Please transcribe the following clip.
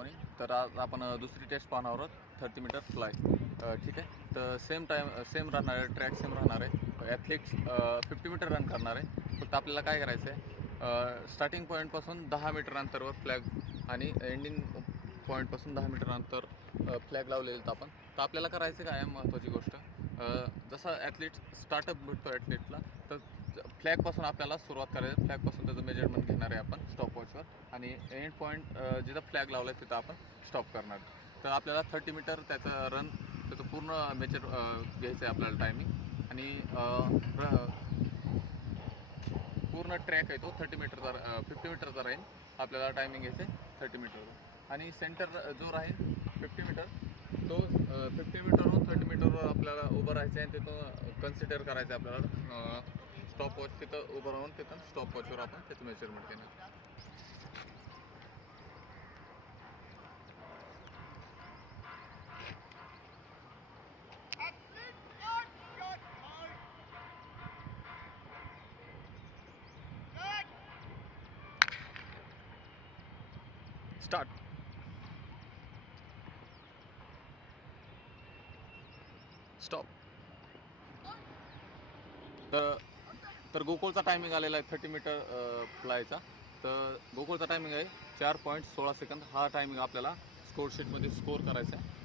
Morning. तर आज आपण दुसरी टेस्ट पाहणार आहोत 30 मीटर फ्लाय. ठीक आहे. तर सेम राहणार आहे, ट्रॅक सेम राहणार आहे. ॲथलीट्स 50 मीटर रन करणार आहे. फक्त आपल्याला काय करायचं आहे, स्टार्टिंग पॉईंटपासून 10 मीटर अंतरवर फ्लॅग आणि एंडिंग पॉईंटपासून 10 मीटर अंतर फ्लॅग लावलेले आपण. तर आपल्याला करायचं काय आहे, महत्त्वाची गोष्ट, जसं ॲथलीट स्टार्टअप भेटतो ॲथलीटला, तर फ्लॅगपासून आपल्याला सुरुवात करायची. फ्लॅगपासून त्याचं मेजरमेंट घेणार आहे आपण स्टॉपवॉचवर, आणि एंड पॉईंट जिथं फ्लॅग लावला आहे तिथं आपण स्टॉप करणार. तर आपल्याला 30 मीटर त्याचं पूर्ण मेजर घ्यायचं आहे आपल्याला टायमिंग. आणि पूर्ण ट्रॅक आहे तो 30 मीटरचा 50 मीटरचा राहील. आपल्याला टायमिंग घ्यायचं आहे 30 मीटरचा. आणि सेंटर जो राहील 50 मीटर, तो 50 मीटरवरून 30 मीटरवर आपल्याला उभं राहायचं आहे. आणि तिथून कन्सिडर करायचं आहे आपल्याला स्टॉपवॉच. तिथं उभं राहून तिथं स्टॉपवॉचवर आपण त्याचं मेजरमेंट घेणार. स्टार्ट. स्टॉप. तर गोकुळचा टायमिंग आलेला आहे 30 मीटर फ्लायचा. तर गोकुळचा टायमिंग आहे 4.16 सेकंद. हा टायमिंग आपल्याला स्कोर शीटमध्ये स्कोर करायचा आहे.